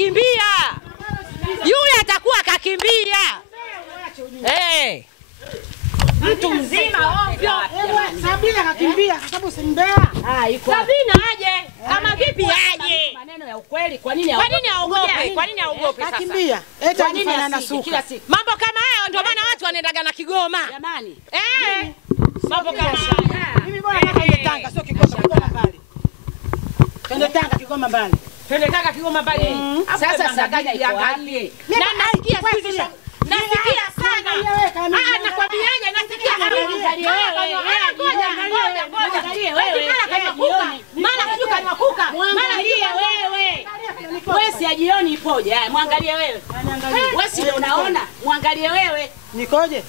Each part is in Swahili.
kakimbia. Yule atakuwa kakimbia. Mtu mzima ovyo. Sabina kakimbia kwa sababu si mbea. Sabina aje. Kama vipi aje? Maneno ya ukweli. Kwa nini aogope? Kwa nini aogope sasa? Kakimbia. Eti anafanya na suka. Mambo kama hayo ndio maana watu wanaendaga na Kigoma. Jamani. Mambo kama hayo. Mimi bora nakaenda Tanga sio Kigoma mbali. Twende Tanga Kigoma mbali. Twende Tanga Kigoma mbali. Sasa Sabina iko wapi? Na nasikia sisi. Nasikia sana. Nakwambiaje nasikia Angalie wewe. Mara sio kanakuka. Mwangalie wewe. Wewe si jioni ipoje? Mwangalie wewe. Wewe si unaona? Mwangalie wewe. Nikoje?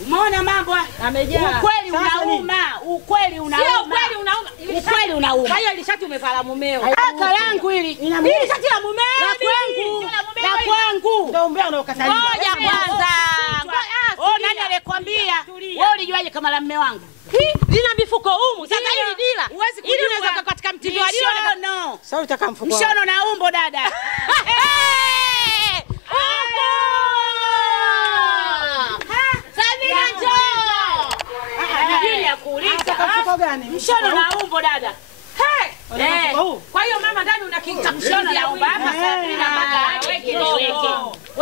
Umeona mambo? Amejaa. Ukweli unauma. Ukweli unauma. Sio ukweli unauma. Ukweli unauma. Kwa hiyo ile shati umevala mumeo. Aka langu hili. Hili shati la mumeo. La kwangu. Ndio umbea unaokatalia. Ngoja kwanza. Nani alikwambia? Wewe ulijuaje kama la mume wangu? Lina mifuko humu. Sasa hili dila. Ili unaweza katika mtindo wa Leo. Sasa utaka mfuko. Mshono na umbo dada. Sabina njoo. Nini ya kuuliza? Mfuko gani? Mshono na umbo dada. Kwa hiyo mama ndani unakinga mshono na umbo hapa Sabina mpaka weke.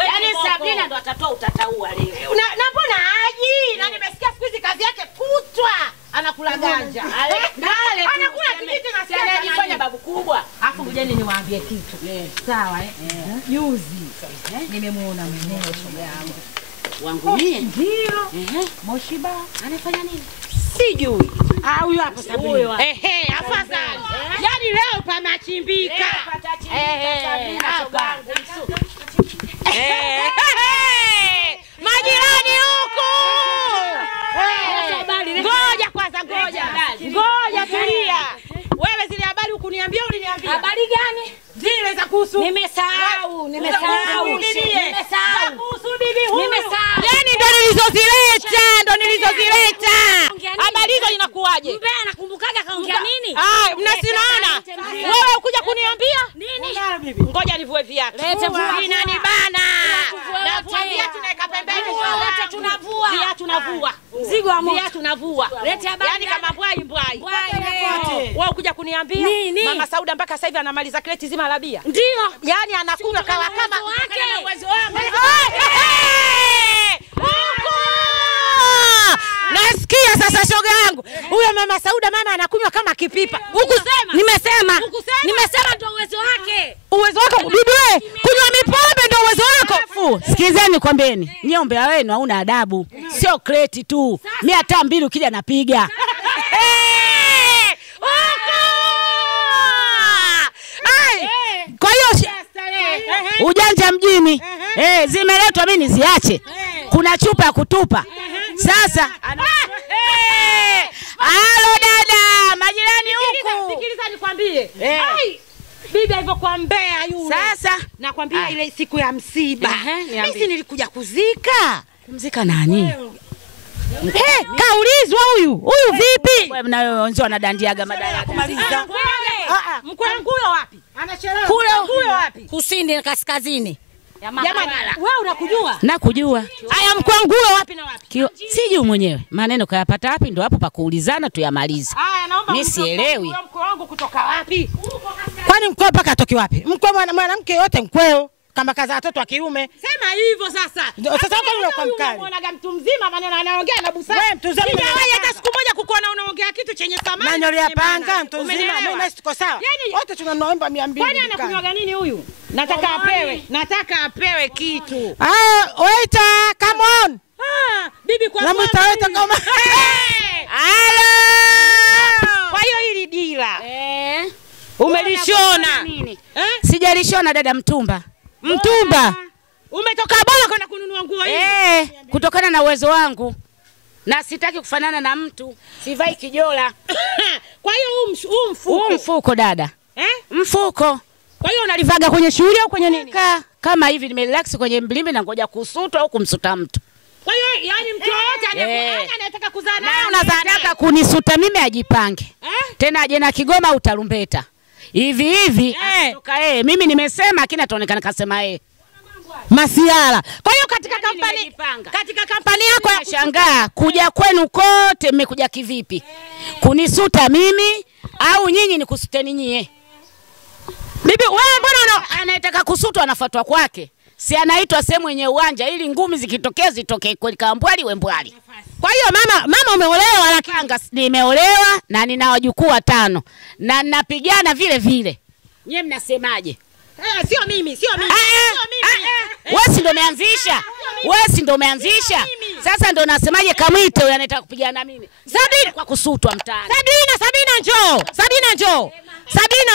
Yaani Sabina ndo atatoa utataua leo. Na mbona haji? Na nimesikia siku hizi kazi yake kutwa anakula ganja. Anakula kijiti na sikia anajifanya babu kubwa. Afu ngojeni niwaambie kitu. Sawa Juzi nimemuona mwenyewe shoga yangu. Wangu mie? Ndio. Moshiba Anafanya nini? sijui. Huyu hapo Sabina. Afadhali. Yaani leo panachimbika. Majirani huku. Ngoja kwanza ngoja tulia. Wewe zile habari ukuniambia uliniambia. Habari gani? Zile za kuhusu. Nimesahau. Kuhusu bibi huyu. Nimesahau. Yaani ndo nilizozileta. Habari hizo inakuwaje? Mbea anakumbukaga kaongea nini? Mnasinaona. Wewe ukuja kuniambia? Nini? Ngoja nivue viatu. Lete vua. Inanibana. Navua viatu naweka pembeni. Wote tunavua. Viatu navua. Mzigo wa moto. Viatu navua. Lete habari. Yaani kama mbwai. Wote. Wewe ukuja kuniambia? Nini? Mama Sauda mpaka sasa hivi anamaliza kreti zima la bia. Ndio. Yaani anakunywa kama uwezo wake. Nasikia sasa shoga yangu. Huyo Mama Sauda anakunywa kama kipipa. Ukusema. Nimesema Ndio uwezo wake. uwezo wako bibi wewe kunywa mipombe ndio uwezo wako. Sikizeni kwambeni, nyombe wenu hauna adabu. Sio kreti tu. Mimi hata 2 ukija napiga. Kwa hiyo ujanja mjini. Zimeletwa mimi niziache. Kuna chupa ya kutupa. Sasa halo dada, majirani huku. Sikiliza nikwambie. Bibi alivyokuambia yule. Sasa nakwambia ile siku ya msiba. Mimi nilikuja kuzika. Kumzika nani? Kaulizwa huyu vipi? Wewe na wewe wenzao wanadandiaga madara Kumaliza. Mkwe wangu huyo wapi? Anachelewa. Huyo wapi? Kusini na kaskazini. Jamani, wewe unakujua? Nakujua. Haya mkwe wangu huyo wapi na wapi? Sijui mwenyewe. Maneno kayapata wapi ndio hapo pa kuulizana tuyamalize. Haya naomba mimi sielewi. Mkwe wangu kutoka wapi? Kwani mkweo mpaka atoki wapi? Mkweo mwanamke yote mkweo. Kama kaza watoto wa kiume. Sema hivyo sasa. Sasa kama unakuwa mkali. Unaonaga mtu mzima maneno anaongea na busara. Wewe mtu mzima. Sijawahi hata siku moja kukuona unaongea kitu chenye thamani. Na nyori ya panga mtu mzima. Mimi na tuko sawa. Wote tunaomba 200. Kwani anakunywaga nini huyu? Nataka apewe kitu. Waiter, come on. Bibi kwa sababu. Waiter kama. Halo. Kwa hiyo hili dila. Umelishona. Sijalishona dada mtumba. Umetoka bora kwenda kununua nguo hii? Kutokana na uwezo wangu. Na sitaki kufanana na mtu. Sivai kijola. Kwa hiyo huu mfuko dada. Mfuko. Kwa hiyo unalivaga kwenye shughuli au kwenye nini? Kama hivi nimerelax kwenye mlimbi na ngoja kusutwa au kumsuta mtu. Kwa hiyo yani mtu yote anataka kuzaa naye unataka kunisuta mimi ajipange. Tena aje na Kigoma utarumbeta. hivi hivi kutoka yeye. Mimi nimesema kina tuonekana kasema yeye. Masiala. Kwa hiyo katika kampani yako ya kushangaa kuja kwenu kote mmekuja kivipi? Kunisuta mimi au nyinyi ni kusuteni nyie? Bibi wewe mbona anataka kusutwa anafuatwa kwake? Si anaitwa sehemu yenye uwanja ili ngumi zikitokea zitokee kweli kama mbwali we mbwali. Kwa hiyo mama umeolewa lakini nimeolewa na nina wajukuu 5 na ninapigana vile vile. Nyie mnasemaje? Sio mimi. Wewe si ndo umeanzisha? Wewe si ndo umeanzisha? Sasa ndo nasemaje Kamwite huyu anataka kupigana na mimi? Sabina kwa kusutwa mtaani. Sabina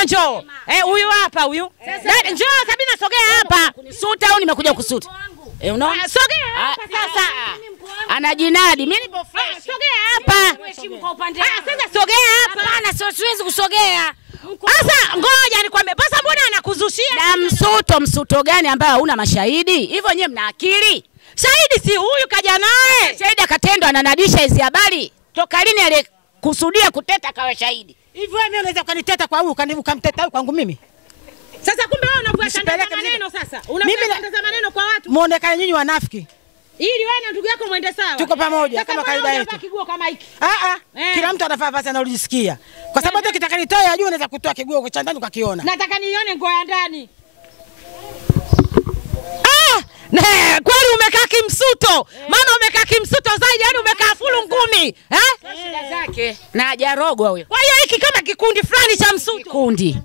njoo. Huyu hapa huyu. Njoo Sabina sogea hapa. Kunisuta au nimekuja kusuta? Unaona? Sogea hapa sasa. Anajinadi. Mimi nipo fresh. Sogea hapa. Heshimu kwa upande Sasa sogea hapa. Hapana, siwezi kusogea. Sasa ngoja nikwambie. Basi mbona anakuzushia? Na msuto gani ambao hauna mashahidi? Hivyo nyewe mna akili? Shahidi si huyu kaja naye. Shahidi akatendo ananadisha hizi habari. Toka lini alikusudia kuteta kawa shahidi? Hivyo wewe unaweza ukaniteta kwa huyu, ukamteta huyu kwangu mimi? Sasa kumbe wewe unavuatangaza maneno sasa. Unavuatangaza maneno kwa watu. Muonekane nyinyi wanafiki. Ili wewe na ndugu yako muende sawa. Tuko pamoja kama kaida yetu. Kiguo kama hiki. Kila mtu anafaa basi analojisikia. Kwa sababu hata kitaka ya juu unaweza kutoa kiguo cha ndani ukakiona. Nataka nione nguo ya ndani. Kwani umekaa kimsuto? Mama umekaa kimsuto zaidi, yani umekaa fulu ngumi. Shida zake na hajarogwa huyo. Kwa hiyo hiki kama kikundi fulani cha msuto. Kikundi.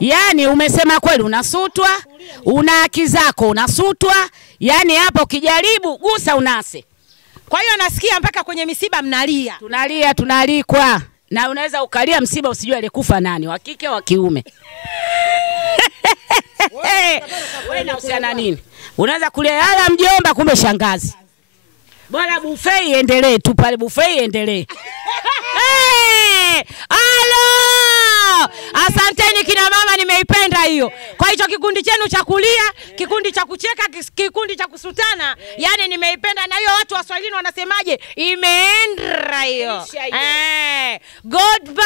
Yaani umesema kweli unasutwa, una haki zako unasutwa, yaani hapo ukijaribu gusa unase. Kwa hiyo nasikia mpaka kwenye misiba mnalia. Tunalikwa. Na unaweza ukalia msiba usijue alikufa nani, wa kike wa kiume. Wewe na usiana nini? Unaweza kulia hala mjomba kumbe shangazi. Bora buffet iendelee tu pale, buffet iendelee. Halo! Asanteni kina mama, nimeipenda hiyo. Kwa hicho kikundi chenu cha kulia, kikundi cha kucheka, kikundi cha kusutana, yani nimeipenda na hiyo watu wa Swahilini wanasemaje? Imeenda hiyo. Goodbye.